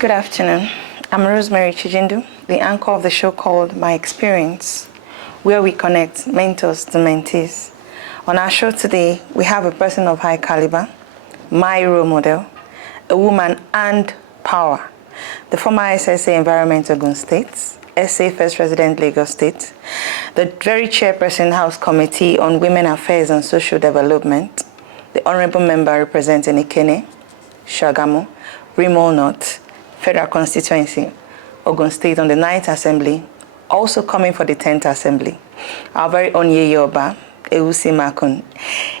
Good afternoon. I'm Rosemary Chijindu, the anchor of the show called My Experience, where we connect mentors to mentees. On our show today, we have a person of high caliber, my role model, a woman and power, the former SSA Environment Ogun State, SA First Resident Lagos State, the very chairperson House Committee on Women Affairs and Social Development, the honorable member representing Ikene, Shagamu, Rimo North, Federal Constituency, Ogun State on the 9th Assembly, also coming for the 10th Assembly, our very own Yeyoba, Ewusi Makun,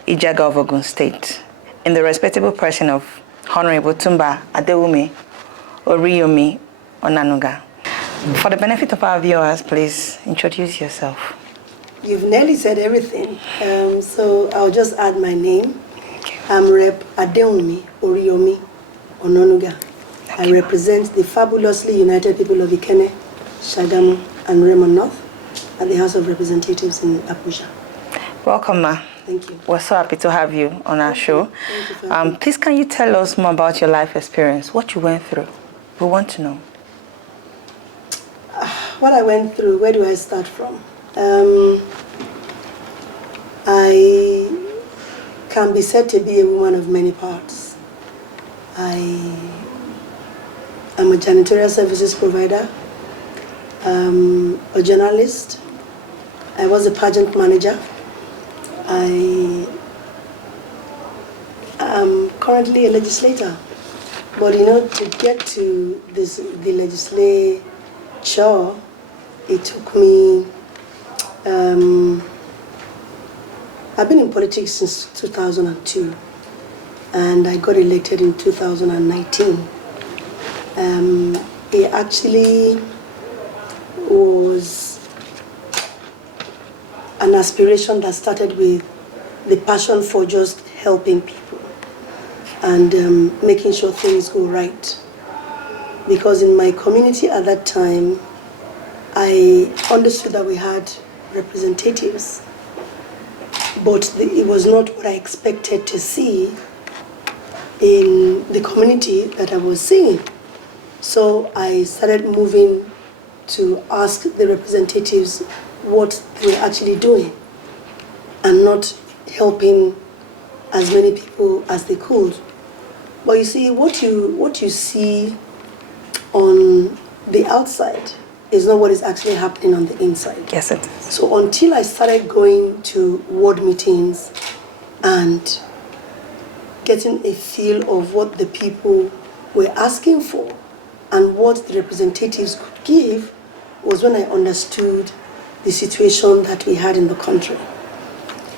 Ijaya of Ogun State, in the respectable person of Honorable Otunba, Adewunmi, Oriyomi, Onanuga. For the benefit of our viewers, please introduce yourself. You've nearly said everything, so I'll just add my name. I'm Rep. Adewunmi, Oriyomi, Onanuga. I represent the fabulously united people of Ikene, Shagamu, and Remo North at the House of Representatives in Abuja. Welcome, Ma. Thank you. We're so happy to have you on our show. Please, can you tell us more about your life experience, what you went through? We want to know. What I went through, where do I start from? I can be said to be a woman of many parts. I'm a janitorial services provider, a journalist. I was a pageant manager. I am currently a legislator. But you know, to get to the legislature, it took me, I've been in politics since 2002, and I got elected in 2019. It actually was an aspiration that started with the passion for just helping people and making sure things go right. Because in my community at that time, I understood that we had representatives, but it was not what I expected to see in the community that I was seeing. So I started moving to ask the representatives what they were actually doing and not helping as many people as they could. But you see, what you see on the outside is not what is actually happening on the inside. Yes, it is. So until I started going to ward meetings and getting a feel of what the people were asking for and what the representatives could give, was when I understood the situation that we had in the country.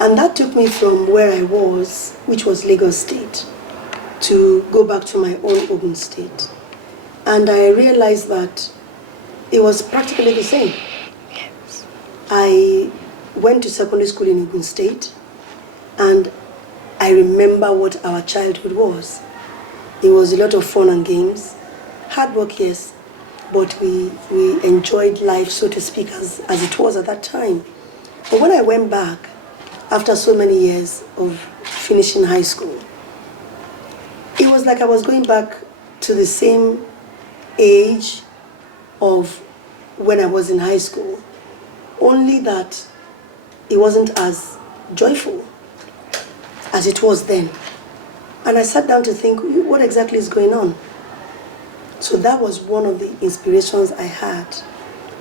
And that took me from where I was, which was Lagos State, to go back to my own Ogun State. And I realized that it was practically the same. Yes. I went to secondary school in Ogun State, and I remember what our childhood was. It was a lot of fun and games, hard work, yes, but we enjoyed life, so to speak, as it was at that time. But when I went back, after so many years of finishing high school, it was like I was going back to the same age of when I was in high school, only that it wasn't as joyful as it was then. And I sat down to think, what exactly is going on? So that was one of the inspirations I had,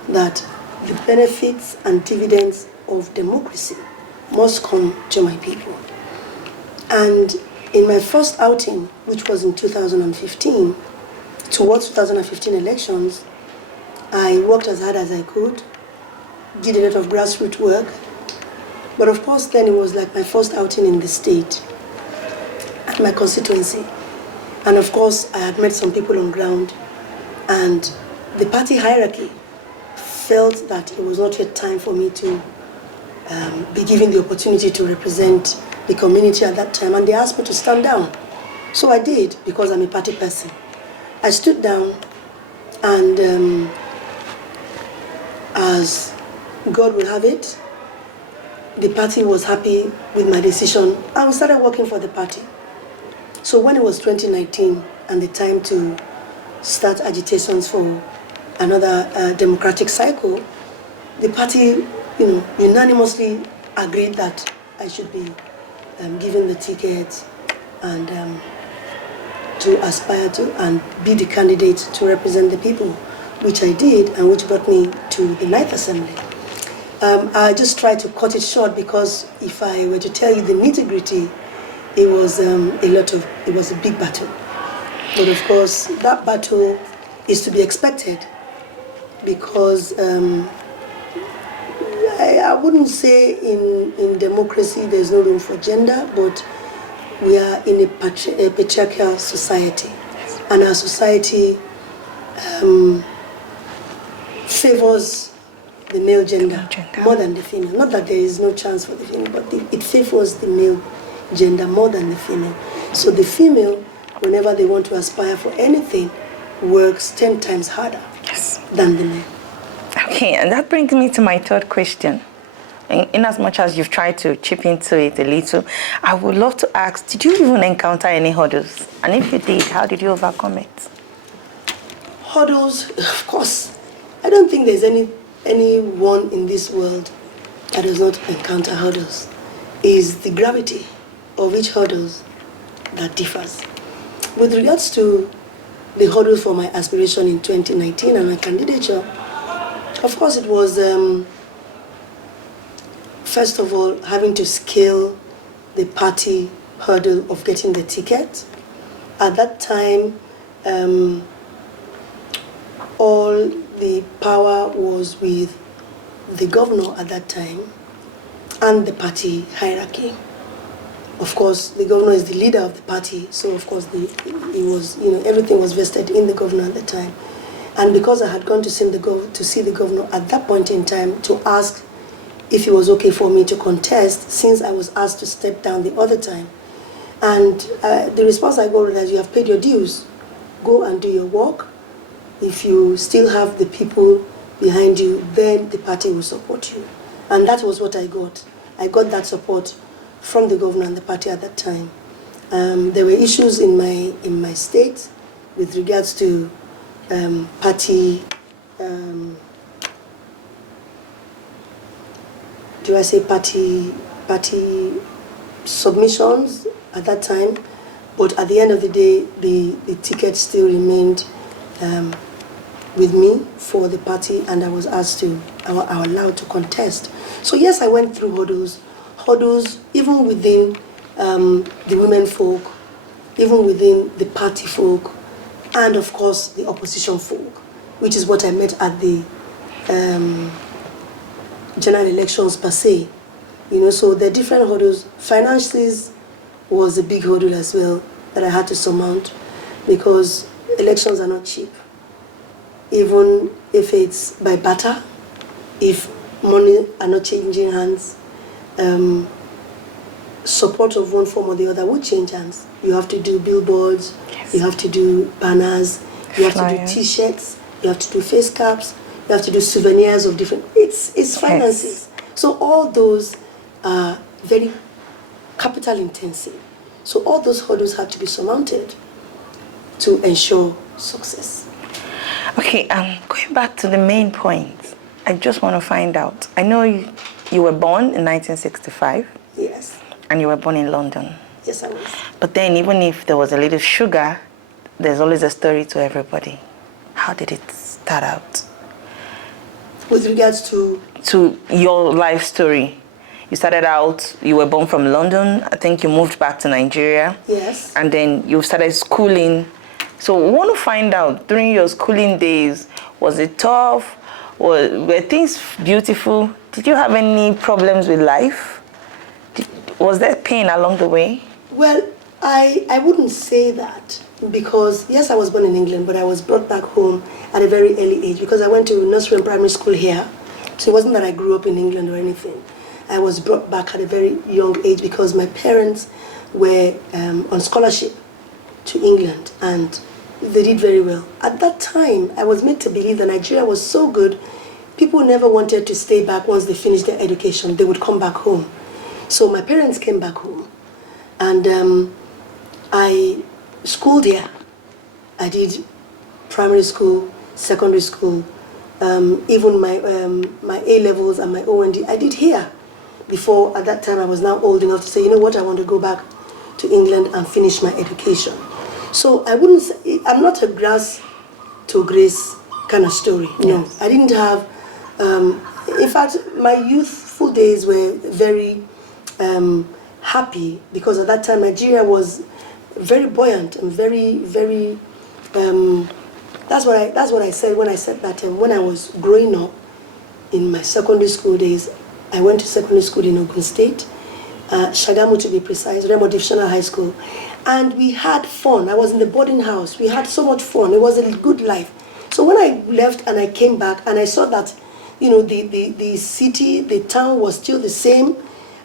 that the benefits and dividends of democracy must come to my people. And in my first outing, which was in 2015, towards 2015 elections, I worked as hard as I could, did a lot of grassroots work. But of course, then it was like my first outing in the state, at my constituency. And of course, I had met some people on ground, and the party hierarchy felt that it was not yet time for me to be given the opportunity to represent the community at that time, and they asked me to stand down. So I did, because I'm a party person. I stood down, and as God will have it, the party was happy with my decision, and we started working for the party. So when it was 2019 and the time to start agitations for another democratic cycle, the party, unanimously agreed that I should be given the ticket and to aspire to and be the candidate to represent the people, which I did, and which brought me to the Ninth Assembly. I just tried to cut it short because if I were to tell you the nitty-gritty, it was it was a big battle. But of course, that battle is to be expected because I wouldn't say in democracy there's no room for gender, but we are in a patriarchal society, and our society favors the male gender more than the female. Not that there is no chance for the female, but it favors the male gender more than the female. So the female, whenever they want to aspire for anything, works 10 times harder than the male. Okay, and that brings me to my third question. In as much as you've tried to chip into it a little, I would love to ask, did you even encounter any hurdles? And if you did, how did you overcome it? Hurdles, of course. I don't think there's anyone in this world that does not encounter hurdles. Is the gravity of each hurdles that differs. With regards to the hurdle for my aspiration in 2019 and my candidature, of course it was, first of all, having to scale the party hurdle of getting the ticket. At that time, all the power was with the governor at that time and the party hierarchy. Of course, the governor is the leader of the party, so of course everything was vested in the governor at the time. And because I had gone to see the governor at that point in time to ask if it was okay for me to contest, since I was asked to step down the other time. And the response I got was, you have paid your dues, go and do your work. If you still have the people behind you, then the party will support you. And that was what I got. I got that support from the governor and the party at that time. There were issues in my state with regards to party, party submissions at that time, but at the end of the day, the ticket still remained with me for the party, and I was allowed to contest. So yes, I went through hurdles even within the women folk, even within the party folk, and of course the opposition folk, which is what I met at the general elections per se. So there are different hurdles. Finances was a big hurdle as well that I had to surmount, because elections are not cheap. Even if it's by barter, if money are not changing hands, support of one form or the other would change hands. You have to do billboards, you have to do banners, you have to do T-shirts, you have to do face caps, you have to do souvenirs of different, it's finances. So all those are very capital intensive. So all those hurdles had to be surmounted to ensure success. Okay, going back to the main point, I just want to find out. I know you were born in 1965. Yes. And you were born in London. Yes, I was. But then even if there was a little sugar, there's always a story to everybody. How did it start out? With regards to your life story. You started out, you were born from London. I think you moved back to Nigeria. Yes. And then you started schooling. So we want to find out, during your schooling days, was it tough? Were things beautiful? Did you have any problems with life? Was there pain along the way? Well, I wouldn't say that, because yes, I was born in England, but I was brought back home at a very early age, because I went to nursery and primary school here. So it wasn't that I grew up in England or anything. I was brought back at a very young age because my parents were on scholarship to England, and they did very well. At that time, I was made to believe that Nigeria was so good, people never wanted to stay back once they finished their education. They would come back home. So my parents came back home, and I schooled here. I did primary school, secondary school, even my A-levels and my OND, I did here. Before, at that time, I was now old enough to say, you know what, I want to go back to England and finish my education. So I wouldn't say, I'm not a grass to grace kind of story. No, I didn't have, in fact, my youthful days were very happy, because at that time Nigeria was very buoyant and very, very, that's what I said when I said that when I was growing up in my secondary school days. I went to secondary school in Ogun State, Shagamu to be precise, Remo Divisional High School, and we had fun. I was in the boarding house. We had so much fun. It was a good life. So when I left and I came back and I saw that, you know, the city, the town was still the same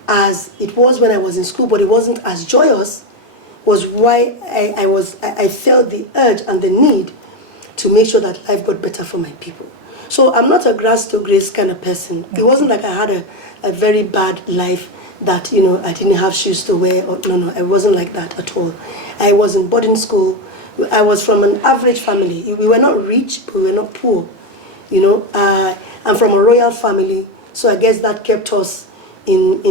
as it was when I was in school, but it wasn't as joyous, was why I felt the urge and the need to make sure that life got better for my people. So I'm not a grass to grace kind of person. It wasn't like I had a very bad life that, you know, I didn't have shoes to wear. Or, no, I wasn't like that at all. I was in boarding school. I was from an average family. We were not rich, but we were not poor. You know, I'm from a royal family, so I guess that kept us in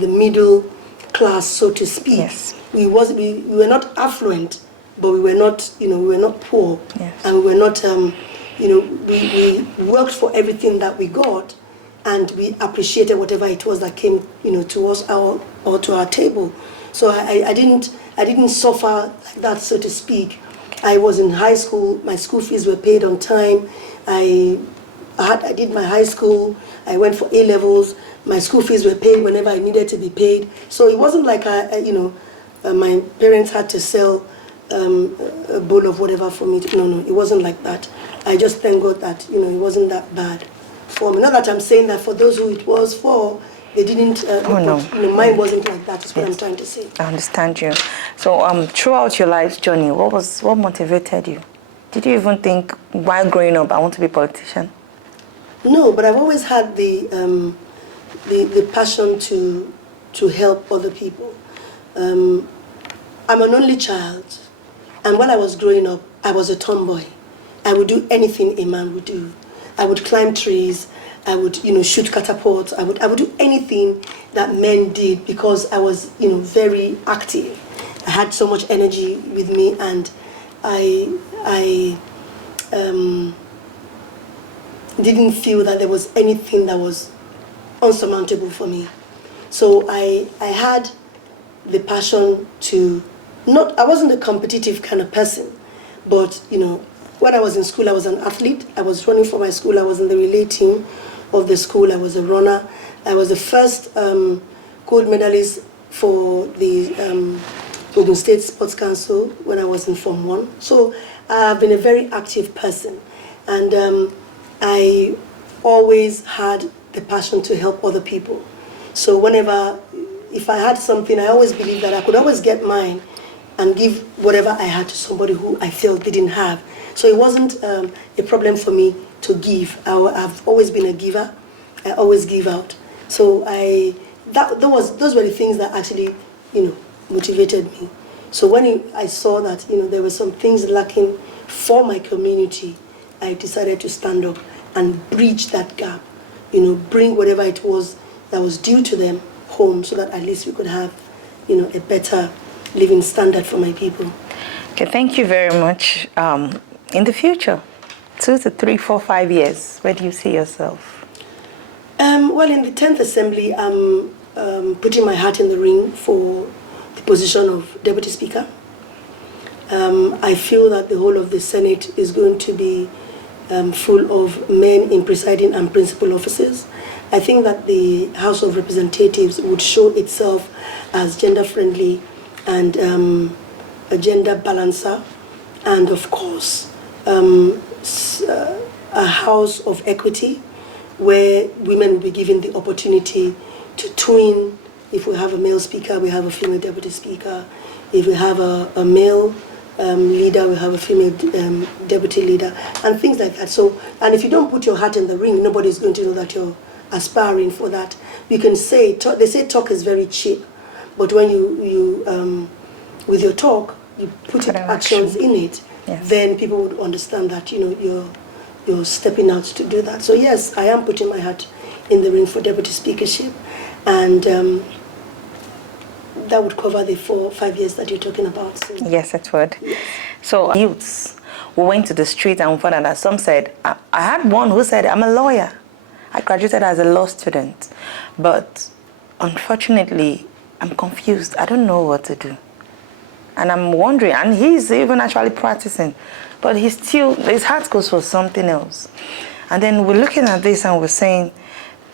the middle class, so to speak. Yes. We were not affluent, but we were not, you know, we were not poor. Yes. And we were not, you know, we worked for everything that we got, and we appreciated whatever it was that came, you know, to us or to our table. So I didn't suffer like that, so to speak. I was in high school. My school fees were paid on time. I did my high school. I went for A-levels. My school fees were paid whenever I needed to be paid. So it wasn't like you know, my parents had to sell a bowl of whatever for me. No, it wasn't like that. I just thank God that, you know, it wasn't that bad for me. Not that I'm saying that for those who it was for, they didn't, no. You know, mine wasn't like that, is what I'm trying to say. I understand you. So throughout your life's journey, what motivated you? Did you even think, while growing up, I want to be a politician? No, but I've always had the passion to help other people. I'm an only child, and when I was growing up, I was a tomboy. I would do anything a man would do. I would climb trees. I would, you know, shoot catapults. I would do anything that men did, because I was, you know, very active. I had so much energy with me, and I didn't feel that there was anything that was unsurmountable for me. So I had the passion to I wasn't a competitive kind of person, but, you know, when I was in school, I was an athlete. I was running for my school. I was in the relay team of the school. I was a runner. I was the first gold medalist for the Ogun State Sports Council when I was in Form 1. So I've been a very active person, and I always had the passion to help other people. So if I had something, I always believed that I could always get mine and give whatever I had to somebody who I felt didn't have. So it wasn't a problem for me to give. I've always been a giver. I always give out. So those were the things that actually, you know, motivated me. So when I saw that, you know, there were some things lacking for my community, I decided to stand up and bridge that gap. You know, bring whatever it was that was due to them home, so that at least we could have, you know, a better living standard for my people. Okay, thank you very much. In the future, 2 to 3, 4, 5 years, where do you see yourself? Well, in the 10th Assembly, I'm putting my hat in the ring for the position of Deputy Speaker. I feel that the whole of the Senate is going to be full of men in presiding and principal offices. I think that the House of Representatives would show itself as gender-friendly and a gender balancer, and of course, a house of equity where women will be given the opportunity to twin. If we have a male speaker, we have a female deputy speaker. If we have a male leader, we have a female deputy leader, and things like that. So, and if you don't put your hat in the ring, nobody's going to know that you're aspiring for that. You can say, they say talk is very cheap, but when you with your talk, you put actions in it. Yes. then people would understand that, you're stepping out to do that. So yes, I am putting my hat in the ring for deputy speakership, and that would cover the 4 or 5 years that you're talking about. So. Yes, it would. Yes. So youths, we went to the street and we found out that some said, I had one who said, I'm a lawyer. I graduated as a law student, but unfortunately, I'm confused. I don't know what to do. And I'm wondering, and he's even actually practicing, but his heart goes for something else. And then we're looking at this and we're saying,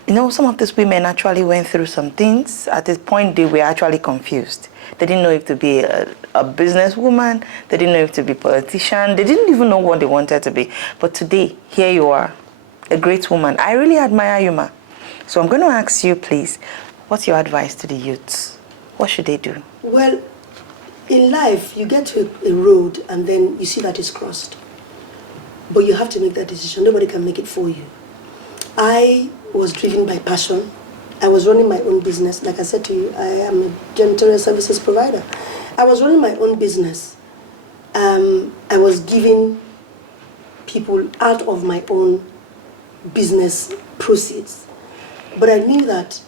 some of these women actually went through some things. At this point, they were actually confused. They didn't know if to be a businesswoman. They didn't know if to be a politician. They didn't even know what they wanted to be. But today, here you are, a great woman. I really admire you, ma. So I'm going to ask you, please, what's your advice to the youths? What should they do? Well, in life, you get to a road and then you see that it's crossed. But you have to make that decision. Nobody can make it for you. I was driven by passion. I was running my own business. Like I said to you, I am a janitorial services provider. I was running my own business. I was giving people out of my own business proceeds. But I knew that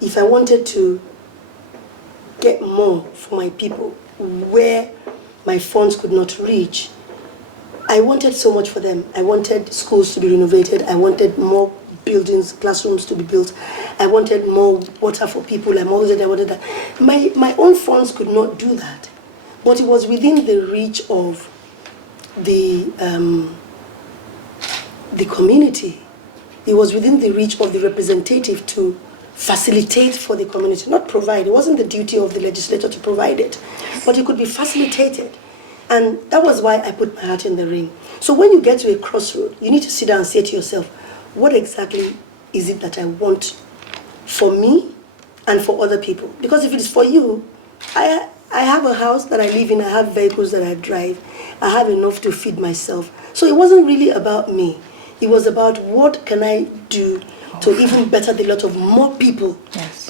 if I wanted to get more for my people where my funds could not reach, I wanted so much for them. I wanted schools to be renovated. I wanted more buildings, classrooms to be built. I wanted more water for people. I wanted that. My own funds could not do that. But it was within the reach of the community. It was within the reach of the representative to facilitate for the community, not provide. It wasn't the duty of the legislator to provide it, but it could be facilitated. And that was why I put my heart in the ring. So when you get to a crossroad, you need to sit down and say to yourself, what exactly is it that I want for me and for other people? Because if it is for you, I have a house that I live in, I have vehicles that I drive, I have enough to feed myself. So it wasn't really about me. It was about what can I do to even better the lot of more people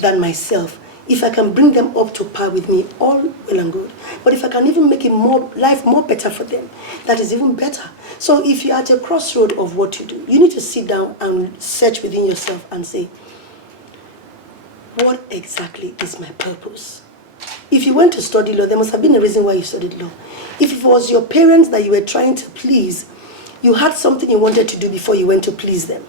than myself. If I can bring them up to par with me, all well and good. But if I can even make life more better for them, that is even better. So if you're at a crossroad of what to do, you need to sit down and search within yourself and say, what exactly is my purpose? If you went to study law, there must have been a reason why you studied law. If it was your parents that you were trying to please, you had something you wanted to do before you went to please them.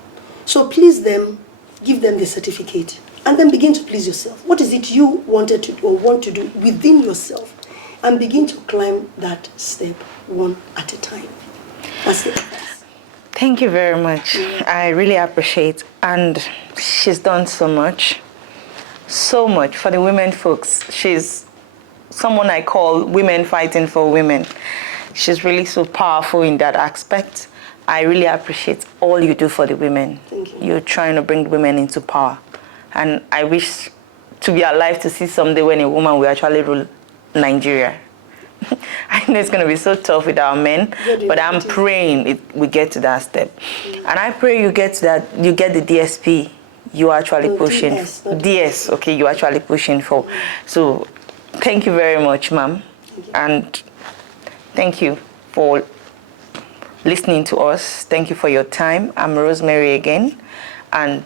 So please them, give them the certificate, and then begin to please yourself. What is it you wanted to or want to do within yourself? And begin to climb that step one at a time. That's it. Thank you very much. I really appreciate. And she's done so much for the women folks. She's someone I call women fighting for women. She's really so powerful in that aspect. I really appreciate all you do for the women. Thank you. You're trying to bring women into power. And I wish to be alive to see someday when a woman will actually rule Nigeria. I know it's going to be so tough with our men, but I'm praying we get to that step. And I pray you get to that, you get the DSP you're actually pushing. DS, okay, you're actually pushing for. So thank you very much, ma'am. And thank you for listening to us. Thank you for your time. I'm Rosemary again, and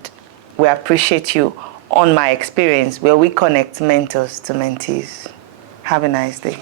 we appreciate you on My Experience, where we connect mentors to mentees. Have a nice day.